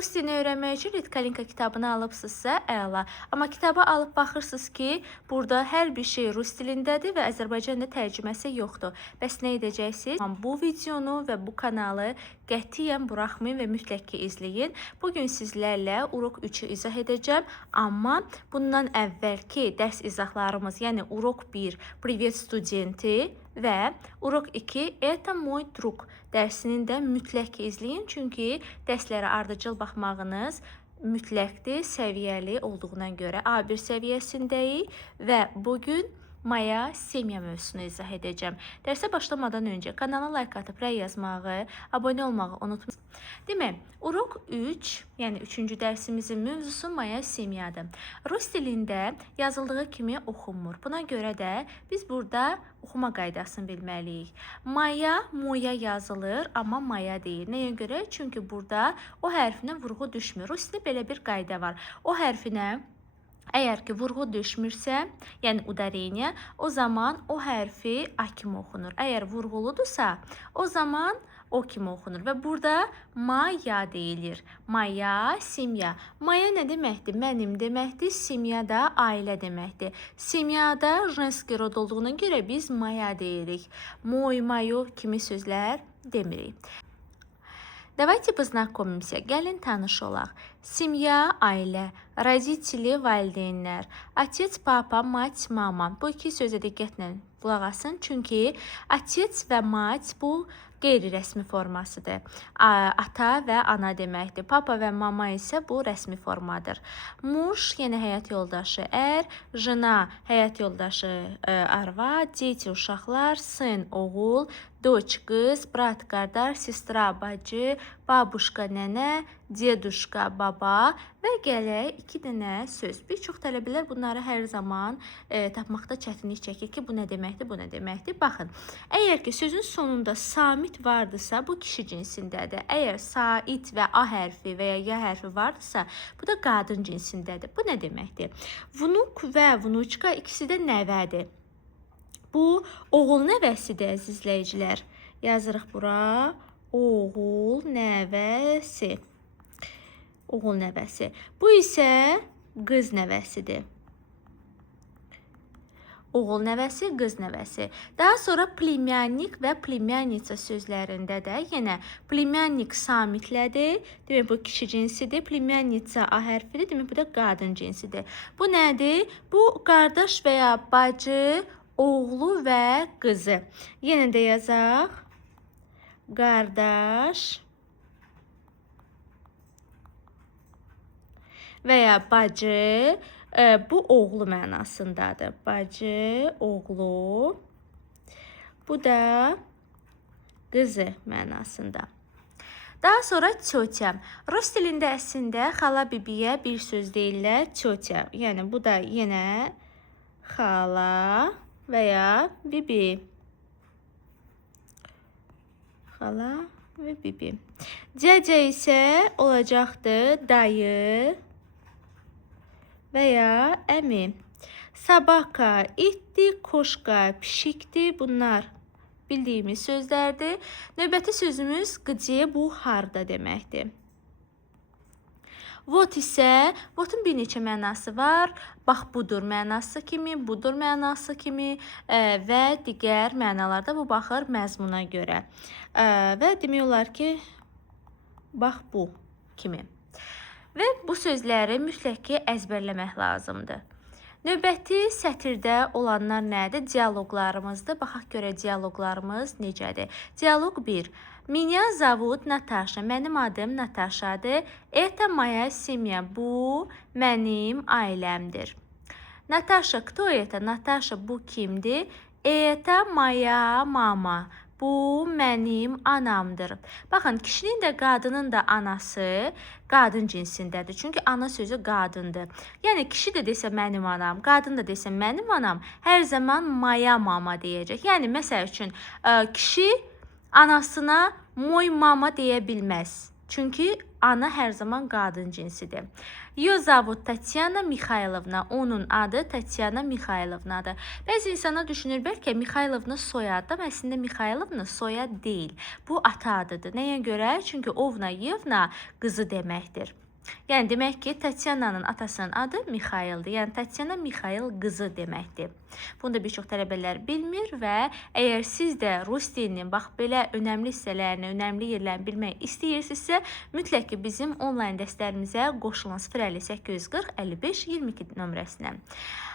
Rus dilini öyrənmək üçün Ritkalinka kitabını alıbsınızsa, əla. Amma kitabı alıb baxırsınız ki, burada hər bir şey rus dilindədir və Azərbaycan dilində tərcüməsi yoxdur. Bəs nə edəcəksiniz? Bu videonu və bu kanalı qətiyyən buraxmayın və mütləq ki izləyin. Bugün sizlərlə Urok 3-ü izah edəcəm, amma bundan əvvəlki dərs izahlarımız, yəni Urok 1, Privet studenti və Urok 2, Это мой друг dərsinin də mütləq izləyin, çünki dərslərə ardıcıl baxmağınız mütləqdir, səviyyəli olduğuna görə A1 səviyyəsindəyik və bugün Maya Semya mövzusunu izah edəcəm. Dərsə başlamadan öncə kanala like atıb rəy yazmağı, abunə olmağı unutmayın. Demək, Urok 3, yəni 3-cü dərsimizin mövzusu Maya Semyadır. Rus dilində yazıldığı kimi oxunmur. Buna görə də biz burada oxuma qaydasını bilməliyik. Maya, moya yazılır, amma maya deyil. Nəyə görə? Çünki burada o hərfinə vurğu düşmür. Rus dilində belə bir qayda var. O hərfinə əgər ki vurğu düşmürsə, yəni udareniya, o zaman o hərfi a kimi oxunur. Əgər vurğuludursa, o zaman o kimi oxunur və burada maya deyilir. Maya, semya. Maya nə deməkdir? Mənim deməkdir. Semya da ailə deməkdir. Semyada jenski rod olduğuna görə biz maya deyirik. Moy, mayo kimi sözlər demirik. Давайте познакомимся. Gəlin tanış olaq. Семья, ailə, родители, valideynlər, отец, papa, mать, mama. Bu iki sözə diqqətlə qulaq asın. Çünki отец və mать bu qeyri-rəsmi formasıdır. Ata və ana deməkdir. Papa və mama isə bu rəsmi formadır. Muş, yəni həyat yoldaşı, jena, həyat yoldaşı, arvad, дети, uşaqlar, сын, oğul, дочь, qız, brat, qardaş, sestra, bacı, babuşka, nənə, deduşka, baba və gələk iki dənə söz. Bir çox tələbələr bunları hər zaman tapmaqda çətinlik çəkir ki, bu nə deməkdir, bu nə deməkdir. Baxın, əgər ki sözün sonunda samit vardırsa, bu kişi cinsindədir. Əgər sait və a hərfi və ya ya hərfi vardırsa, bu da qadın cinsindədir. Bu nə deməkdir? Vnuk və vnuçka ikisi də nəvədir. Bu oğul nəvəsidir, əziz izləyicilər. Yazırıq bura. Oğul nəvəsi. Oğul nəvəsi. Bu isə qız nəvəsidir. Oğul nəvəsi, qız nəvəsi. Daha sonra plemyannik və plemyannica sözlərində də yenə plemyannik samitlədir. Demək, bu kişi cinsidir. Plemyannica a hərfidir. Demək, bu da qadın cinsidir. Bu nədir? Bu qardaş və ya bacı, oğlu və qızı. Yenə də yazaq. Qardaş və ya bacı, bu oğlu mənasındadır. Bacı, oğlu. Bu da qızı mənasında. Daha sonra tётя. Rus dilində əslində xala bibiyə bir söz deyirlər, tётя. Yəni bu da yenə xala və ya bibi. Xala və bibi. Dядя isə olacaqdır dayı və ya əmi. Sabaka, itdi, koşka, pişikdi. Bunlar bildiyimiz sözlərdir. Növbəti sözümüz где, bu harda deməkdir. Vot isə, votun bir neçə mənası var. Bax, budur mənası kimi, budur mənası kimi və digər mənalarda bu baxır məzmuna görə. Və demək olar ki, bax bu kimi. Və bu sözləri mütləq ki əzbərləmək lazımdır. Növbəti sətirdə olanlar nədir? Dialoqlarımızdır. Baxaq görə dialoqlarımız necədir? Dialoq 1. Меня зовут Natasha. Mənim adım Natashadır. Это моя семья. Bu mənim ailəmdir. Natasha, кто это? Natasha, bu kimdir? Это моя mama. Bu mənim anamdır. Baxın, kişinin də qadının da anası qadın cinsindədir. Çünki ana sözü qadındır. Yəni, kişi də desə mənim anam, qadın da desə mənim anam, hər zaman maya mama deyəcək. Yəni, məsəl üçün, kişi anasına moy mama deyə bilməz. Çünki ana hər zaman qadın cinsidir. Ее зовут Tatyana Mikhailovna. Onun adı Tatyana Mikhailovnadır. Bəzi insanlar düşünür, bəlkə Mikhailovna soyadı, amma əslində Mikhailovna soyad deyil. Bu ata adıdır. Nəyə görə? Çünki Ovna Yevna qızı deməkdir. Yəni demək ki, Tatyananın atasının adı Mikhaildir. Yəni Tatyana Mikhail qızı deməkdir. Bunu da bir çox tələbələr bilmir və əgər siz də rus dilinin bax belə önəmli hissələrini, önəmli yerlərini bilmək istəyirsinizsə, mütləq ki bizim onlayn dərslərimizə qoşulun 05840 55 22 nömrəsinə.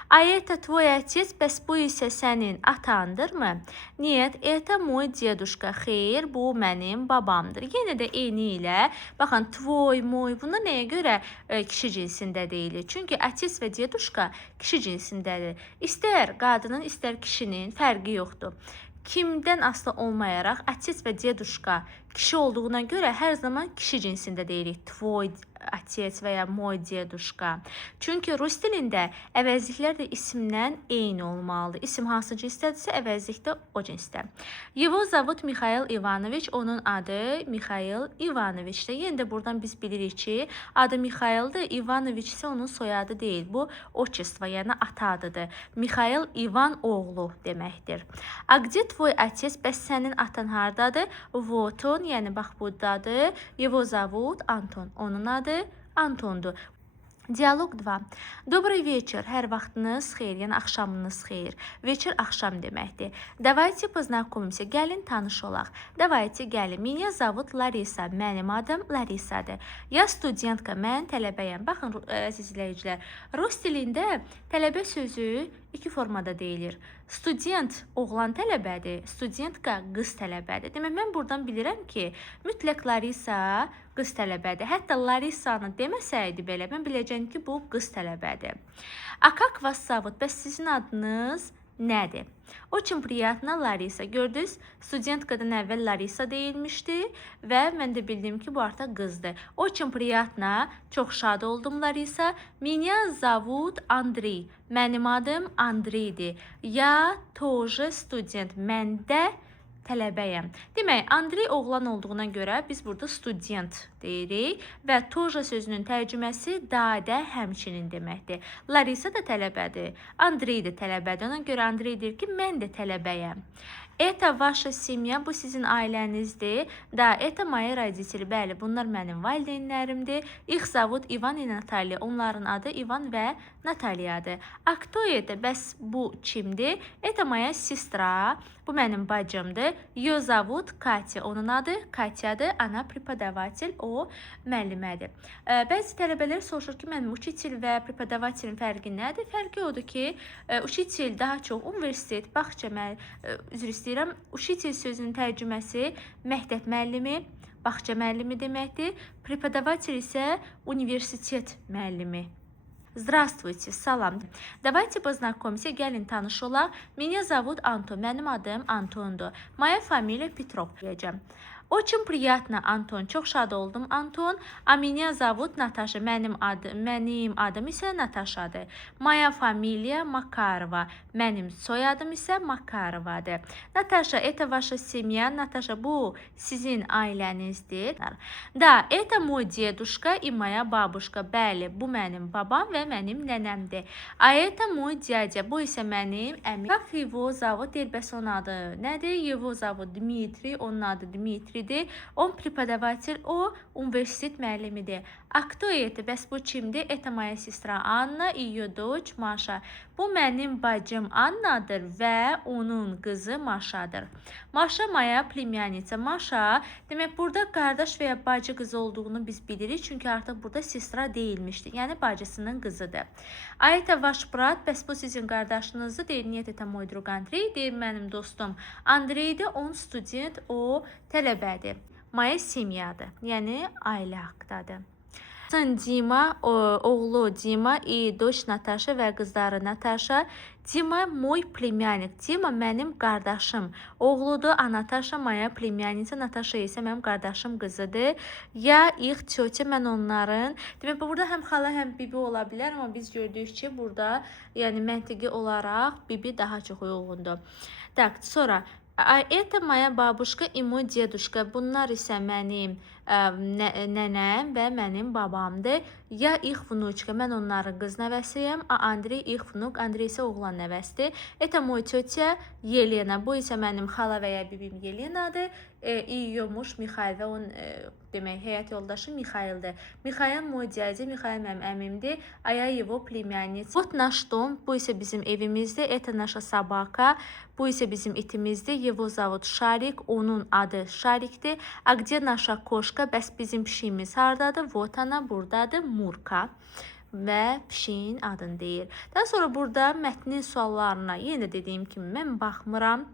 А это твой отец, bəs bu isə sənin atandırmı? Нет, это мой дедушка. Xeyr, bu mənim babamdır. Yenə də eyni ilə, baxın, твой, мой, bunlar nəyə görə kişi cinsində deyilir? Çünki отец və dедушка kişi cinsindədir. İstər qadının, istər kişinin fərqi yoxdur. Kimdən asılı olmayaraq, отец və dедушка kişi olduğuna görə hər zaman kişi cinsində deyirik. Твой отец və ya мой дедушка. Çünki rus dilində əvəzliklər də isimlə eyni olmalıdır. İsim hansı cinsdədirsə, əvəzlik də o cinsdə. Его зовут Михаил Иванович. Onun adı Mikhail Ivanovichdir. Yenə də buradan biz bilirik ki, adı Mikhaildir, Ivanoviç isə onun soyadı deyil. Bu отчество, yəni ata adıdır. Mikhail İvan oğlu deməkdir. A где твой отец? Bəs sənin atan hardadır? Вот он, yəni bax buradadır. Его зовут Anton. Onun adı Antondur. Dialoq 2. Добрый вечер. Hər vaxtınız xeyir, yəni axşamınız xeyir. Вечер axşam deməkdir. Давайте познакомимся. Gəlin tanış olaq. Давайте gəlin. Меня зовут Larisa. Mənim adım Larisadır. Я студентка. Mən tələbəyəm. Baxın, əziz izləyicilər, rus dilində tələbə sözü iki formada deyilir. Student oğlan tələbədir, studentka qız tələbədir. Demək, mən buradan bilirəm ki, mütləq Larisa qız tələbədir. Hətta Larisanı deməsəydi belə, mən biləcəm ki, bu qız tələbədir. A как вас зовут? Bəs sizin adınız nədir? Очень приятно, Larisa. Gördünüz, studentkadan əvvəl Larisa deyilmişdi və mən də bildim ki, bu artıq qızdır. Очень приятно, çox şad oldum, Larisa. Меня зовут Andrey. Mənim adım Andreydir. Я тоже студент. Mən də tələbəyəm. Demək, Andrey oğlan olduğuna görə biz burada student deyirik və тоже sözünün tərcüməsi da həmçinin deməkdir. Larisa da tələbədir, Andrey də tələbədir. Ona görə Andrey deyir ki, mən də tələbəyəm. Это ваша семья, bu sizin ailənizdir. Da, это мои родители. Bəli, bunlar mənim valideynlərimdir. Их зовут Ivan и Natalya. Onların adı Ivan və Natalyadır. A кто это? Bəs bu kimdir? Это моя сестра. Bu mənim bacımdır. Ее зовут Katya. Onun adı Katyadır. Ana prepodavatel, o müəllimədir. Bəzi tələbələr soruşur ki, mənim uchitel və prepodavatelin fərqi nədir? Fərqi odur ki, uchitel daha çox universitet, bağça üzr istəyirəm. Uchitel sözünün tərcüməsi məktəb müəllimi, bağça müəllimi deməkdir. Prepodavatel isə universitet müəllimi. Здравствуйте, salam. Давайте познакомимся, gəlin tanış olaq. Меня зовут Anton, mənim adım Antondur. Моя фамилия Petrov deyəcəm. Очень приятно, Anton. Çox şad oldum, Anton. A меня зовут Natasha. Mənim adım isə Natashadır. Моя фамилия Makarova. Mənim soyadım isə Makarovadır. Natasha, это ваша семья. Natasha, bu sizin ailənizdir. Da, это мой дедушка и моя бабушка. Bəli, bu mənim babam və mənim nənəmdir. A это мой дядя. Bu isə mənim əmim. Как его зовут? Deyir, bəs onun adı nədir? Его зовут Dmitri. Onun adı Dmitri. Он преподаватель, o universitet müəllimidir. A кто это? Bəs bu kimdir? Это моя сестра Anna и ее дочь Маша. Bu mənim bacım Annadır və onun qızı Maşadır. Maşa moya plемянница. Maşa, demək burada qardaş və ya bacı qızı olduğunu biz bilirik. Çünki artıq burada sestra deyilmişdir. Yəni bacısının qızıdır. A это ваш брат? Bəs bu sizin qardaşınızdır? Deyir, нет, это мой друг Андрей. Deyir, mənim dostum Andreydir. On student, o tələbədir. Moya semyadır. Yəni ailə haqqdadır. Сын Dima, oğlu Dima и дочь Natasha və qızları Natasha. Dima мой племянник. Dima mənim qardaşım. Oğludur, a Natasha moya племянница. Natasha isə mənim qardaşım qızıdır. Ya их tетя, mən onların. Demək, burada həm xala, həm bibi ola bilər, amma biz gördük ki, burada yəni məntiqi olaraq bibi daha çox uyğundur. Так, sonra A это моя бабушка и мой дедушка. Bunlar isə mənim nənəm və mənim babamdır. Ya их внучка, mən onların qız nəvəsiyəm, a Andrey их внук, Andrey isə oğlan nəvəsidir. Это мой тетя Елена, bu isə mənim xala və ya bibim Yelena'dır. И ее муж Mikhail və onun demək həyat yoldaşı Mikhaildir. Mikhail мой дядя, Mikhail mənim əmimdir. А я его племянница. Вот наш дом, bu isə bizim evimizdir. Это наша собака, bu isə bizim itimizdir. Его зовут Шарик, onun adı Şarikdir. A где наша кошка, bəs bizim pişiyimiz hardadır? Вот она, buradadır, Murka. Və pişiyin adını deyir. Daha sonra burada mətnin suallarına yenə dediyim kimi mən baxmıram.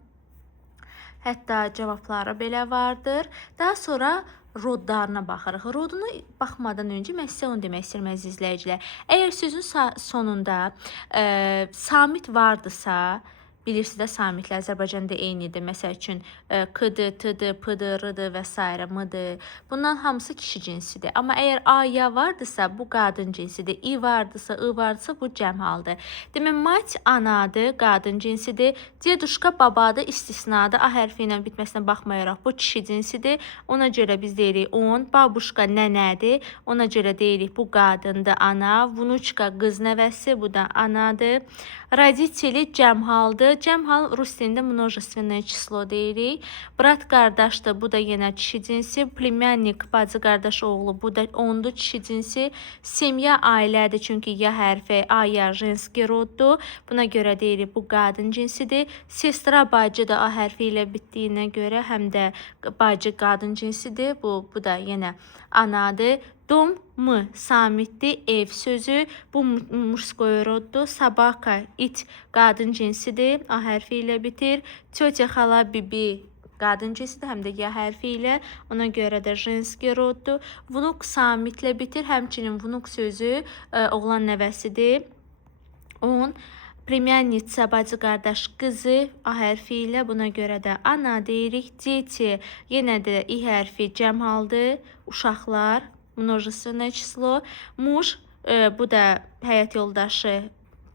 Hətta cavabları belə vardır. Daha sonra rodlarına baxırıq. Rodunu baxmadan öncə mən sizə onu demək istəyirəm əziz izləyicilər. Əgər sözün sonunda samit vardısa, bilirsiniz də samitlər Azərbaycanda eynidir. Məsəl üçün k-dır, t-dır, p-dır, r-dır və s. m-dır. Bundan hamısı kişi cinsidir. Amma əgər a-ya vardırsa, bu qadın cinsidir. i vardısa, i vardısa, bu cəm haldır. Demək, mать anadır, qadın cinsidir. Deduşka babadır, istisnadır. A hərfi ilə bitməsinə baxmayaraq, bu kişi cinsidir. Ona görə biz deyirik on. Babuşka nənədir. Ona görə deyirik bu qadındır, ana. Vnuçka qız nəvəsi, bu da anadır. Родители cəm haldır. Cəm hal rus dilində множественное число deyirik. Brat qardaşdır, bu da yenə kişi cinsi. Plемянник, bacı qardaş oğlu, bu da ondur, kişi cinsi. Semya ailədir, çünki ya hərfi a ya женский roddur. Buna görə deyirik bu qadın cinsidir. Sestra bacı da a hərfi ilə bitdiyinə görə həm də bacı qadın cinsidir. Bu da yenə anadır. Dom mı samitdir, ev sözü. Bu muşskoy roddur. Sabaka it qadın cinsidir. A hərfi ilə bitir. Tетя, xala, bibi qadın cinsidir, həm də ya hərfi ilə. Ona görə də женский roddur. Vnuk samitlə bitir. Həmçinin vnuk sözü oğlan nəvəsidir. On. Plемянница, bacı qardaş qızı a hərfi ilə. Buna görə də ana deyirik. Дети yenə də i hərfi cəm haldır. Uşaqlar. Множественное число. Muş, bu da həyat yoldaşı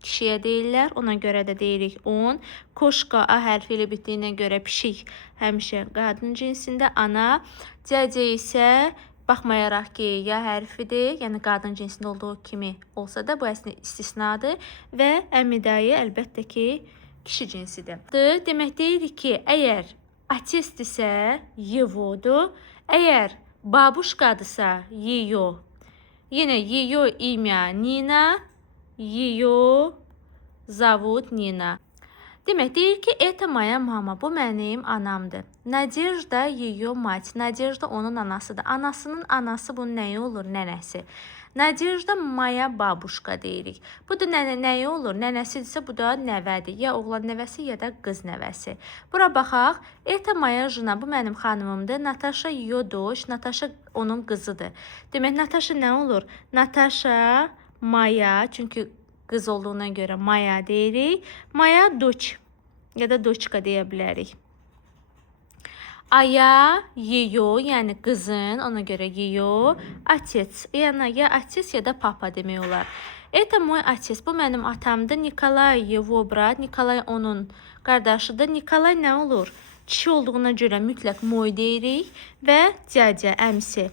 kişiyə deyirlər. Ona görə də deyirik on. Koşka a hərfi ilə bitdiyinə görə pişik həmişə qadın cinsində. Ana. Dядя isə baxmayaraq ki, ya hərfidir, yəni qadın cinsində olduğu kimi olsa da bu əslində istisnadır. Və əmi dayı əlbəttə ki, kişi cinsidir. Demək deyirik ki, əgər atestdirsə, yevodur. Əgər babuşkadırsa, yiyo. Yenə yiyo imya Nina, yiyo zavut Nina. Demək, deyir ki, это моя mama, bu mənim anamdır. Nadejda yiyo mать, Nadejda onun anasıdır. Anasının anası bunun nəyi olur? Nənəsi. Nadejda moya babuşka deyirik. Bu da nəyi olur? Nənəsidirsə, bu da nəvədir. Ya oğlan nəvəsi, ya da qız nəvəsi. Bura baxaq. Это моя жена, bu mənim xanımımdır. Natasha yiyo doş, Natasha onun qızıdır. Demək, Natasha nə olur? Natasha moya, çünki qız olduğuna görə Maya deyirik. Maya doç ya da doçka deyə bilərik. Aya yiyo, yəni qızın, ona görə yiyo. Atets, yəni ya atets ya da papa demək olar. Это мой отец, bu mənim atamdır. Nikolay его brat, Nikolay onun qardaşıdır. Nikolay nə olur? Kişi olduğuna görə mütləq moy deyirik və dядя, əmsi.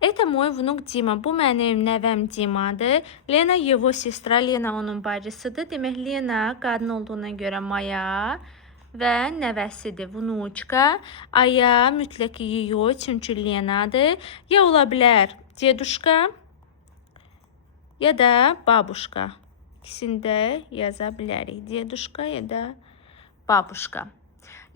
Это мой внук Дима. Bu mənim nəvəm Dimadır. Lena его sestra. Lena onun bacısıdır. Demək, Lena qadın olduğuna görə Maya və nəvəsidir. Vnuçka. Aya mütləq yiyo, çünki Lena'dır. Ya ola bilər deduşka ya da babuşka. İkisini də yaza bilərik. Deduşka ya da babuşka.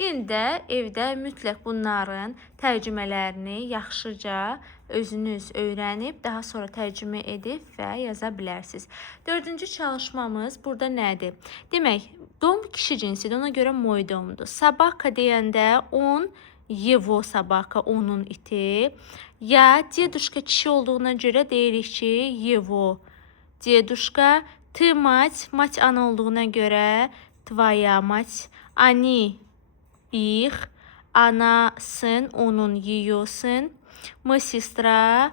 Yenə də evdə mütləq bunların tərcümələrini yaxşıca özünüz öyrənib, daha sonra tərcümə edib və yaza bilərsiniz. Dördüncü çalışmamız burada nədir? Demək, dom kişi cinsidir, ona görə moy domdur. Sabaka deyəndə on, yevo sabaka, onun iti. Ya, deduşka kişi olduğuna görə deyirik ki, yevo deduşka. Ты mать, mать ana olduğuna görə tvaya mать. Ani их, anasın, onun yiyorsun. Мы sestra,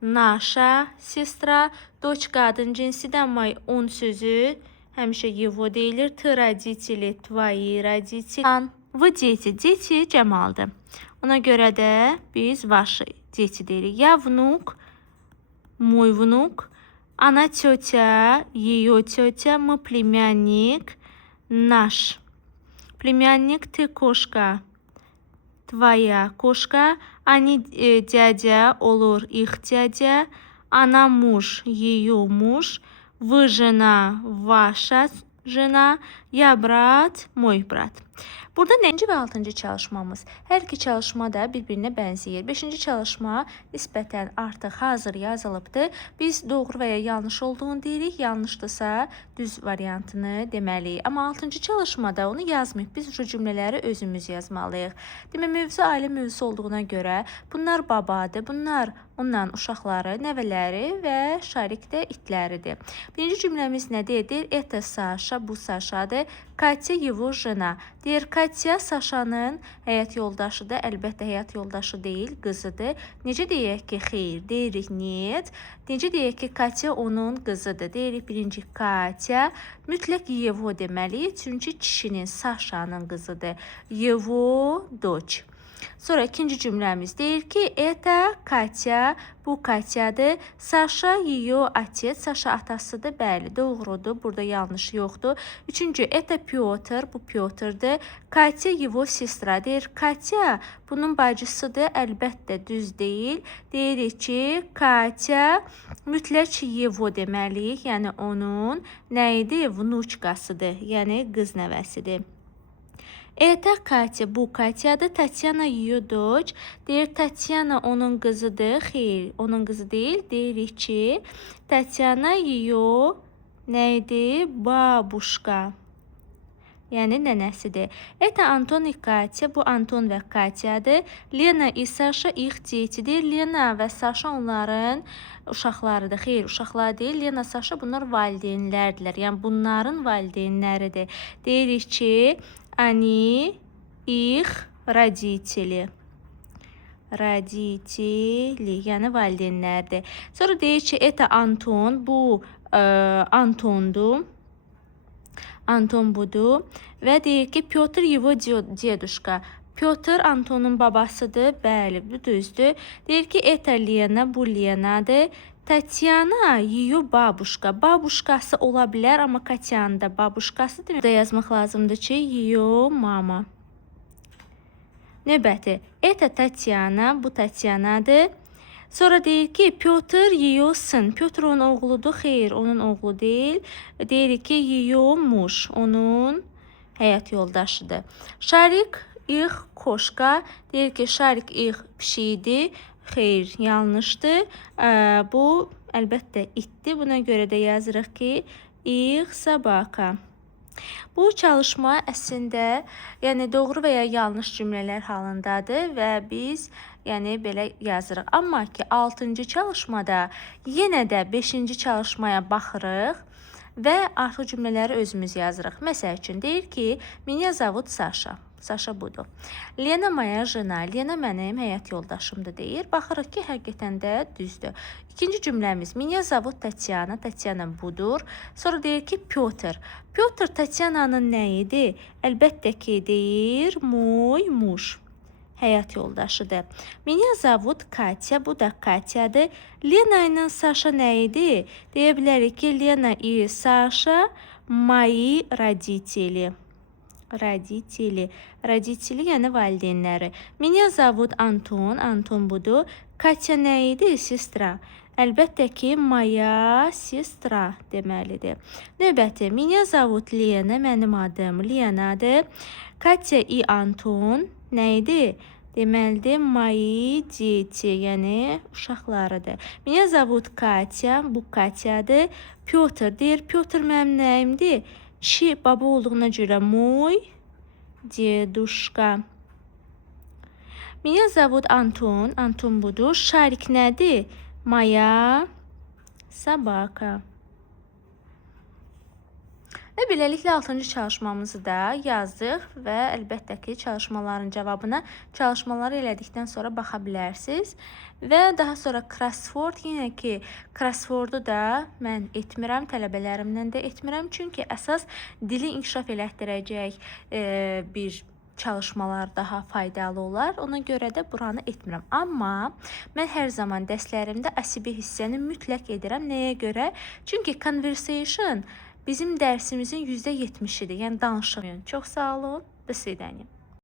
naша sestra. Doç qadın cinsidir, amma on sözü həmişə его deyilir. Ты родители, твои родители. Вы дети, дети cəmaldır. Ona görə də biz vaşı дети deyirik. Я внук, мой внук, она тетя, ее тетя, мы племянник, наш. Племянник, ты кошка, твоя кошка. Они дядя, olur их дядя. Она муж, ее муж. Вы жена, ваша жена. Я брат, mой брат. Burada 5-ci və 6-cı çalışmamız. Hər iki çalışma da bir-birinə bənzəyir. 5-ci çalışma nisbətən artıq hazır yazılıbdır. Biz doğru və ya yanlış olduğunu deyirik. Yanlışdırsa düz variantını deməliyik. Amma 6-cı çalışmada onu yazmayıb. Biz şu cümlələri özümüz yazmalıyıq. Demək, mövzu ailə mövzusu olduğuna görə bunlar babadır. Bunlar onların uşaqları, nəvələri və Şarik də itləridir. Birinci cümləmiz nə deyir? Это Саша, bu Saşadır. Katya его жена. Deyir, Katya Saşanın həyat yoldaşıdır. Əlbəttə həyat yoldaşı deyil, qızıdır. Necə deyək ki, xeyr, deyirik нет. Necə deyək ki, Katya onun qızıdır. Deyirik birinci Katya. Mütləq его deməliyik, çünki kişinin, Saşanın qızıdır. Его дочь. Sonra ikinci cümləmiz deyir ki, это Katya, bu Katyadır. Saşa, ее отец, Saşa atasıdır. Bəli, doğrudur. Burada yanlış yoxdur. Üçüncü, это Pyotr, bu Pyotr'dır. Katya, его sestra. Deyir, Katya, bunun bacısıdır. Əlbəttə düz deyil. Deyirik ki, Katya mütləq его deməliyik. Yəni onun nə idi? Vnuçkasıdır. Yəni qız nəvəsidir. Это Katya, bu Katyadır. Tatyana ее дочь. Deyir, Tatyana onun qızıdır. Xeyr, onun qızı deyil. Deyirik ki, Tatyana ее nə idi? Babuşka. Yəni nənəsidir. Это Anton и Katya, bu Anton və Katyadır. Lena и Sasha их детidir. Lena və Sasha onların uşaqlarıdır. Xeyr, uşaqlar deyil. Lena, Sasha bunlar valideynlərdirlər. Yəni bunların valideynləridir. Deyirik ki, они их родители. Родители, yəni valideynlərdir. Sonra deyir ki, это Anton, bu Antondur. Anton budur. Və deyir ki, Pyotr его дедушка. Pyotr Antonun babasıdır. Bəli, bu düzdür. Deyir ki, это Lena, bu Lenadır. Tatyana, ее babuşka. Babuşkası ola bilər, amma Katyanın da babuşkasıdır. Burada yazmaq lazımdır ki, ее mama. Növbəti, это Tatyana, bu Tatyanadır. Sonra deyir ki, Pyotr ее сын. Pyotr onun oğludur. Xeyr, onun oğlu deyil. Deyir ki, ее mуж, onun həyat yoldaşıdır. Şarik их koşka. Deyir ki, Şarik их pişiyidir. Xeyr, yanlışdır. Bu əlbəttə itdir. Buna görə də yazırıq ki, их собака. Bu çalışma əslində, yəni doğru və ya yanlış cümlələr halındadır və biz belə yazırıq. Amma ki 6-cı çalışmada yenə də 5-ci çalışmaya baxırıq və artıq cümlələri özümüz yazırıq. Məsəl üçün deyir ki, Меня зовут Саша. Saşa budur. Lena моя жена. Lena mənim həyat yoldaşımdır deyir. Baxırıq ki, həqiqətən də düzdür. İkinci cümləmiz. Меня зовут Tatyana. Tatyana budur. Sonra deyir ki, Pyotr. Pyotr Tatyana'nın nə idi? Əlbəttə ki, deyir, mой муж. Həyat yoldaşıdır. Меня зовут Katya. Bu da Katyadır. Lena ilə Saşa nə idi? Deyə bilərik ki, Lena и Saşa мои родители. Родители. Родители, yəni valideynləri. Меня зовут Anton. Anton budur. Katya nə idi? Sestra. Əlbəttə ki, моя sestra deməlidir. Növbəti. Меня зовут Lena. Mənim adım Lenadır. Katya и Anton nə idi? Deməlidir, мои дети, yəni uşaqlarıdır. Меня зовут Katya. Bu Katyadır. Pyotr deyir. Pyotr mənim nəyimdir? Kişi baba olduğuna görə mой дедушка. Меня зовут Anton. Anton budur. Şarik nədir? Моя собака. Və beləliklə 6-cı çalışmamızı da yazdıq və əlbəttə ki, çalışmaların cavabına çalışmaları elədikdən sonra baxa bilərsiniz. Və daha sonra crossword, yenə ki, crosswordu da mən etmirəm, tələbələrimdən də etmirəm. Çünki əsas dili inkişaf elətdirəcək bir çalışmalar daha faydalı olar. Ona görə də buranı etmirəm. Amma mən hər zaman dərslərimdə asibi hissəni mütləq edirəm. Nəyə görə? Çünki conversation bizim dərsimizin %70-idir. Yəni danışıq. Çox sağ olun. До свидания.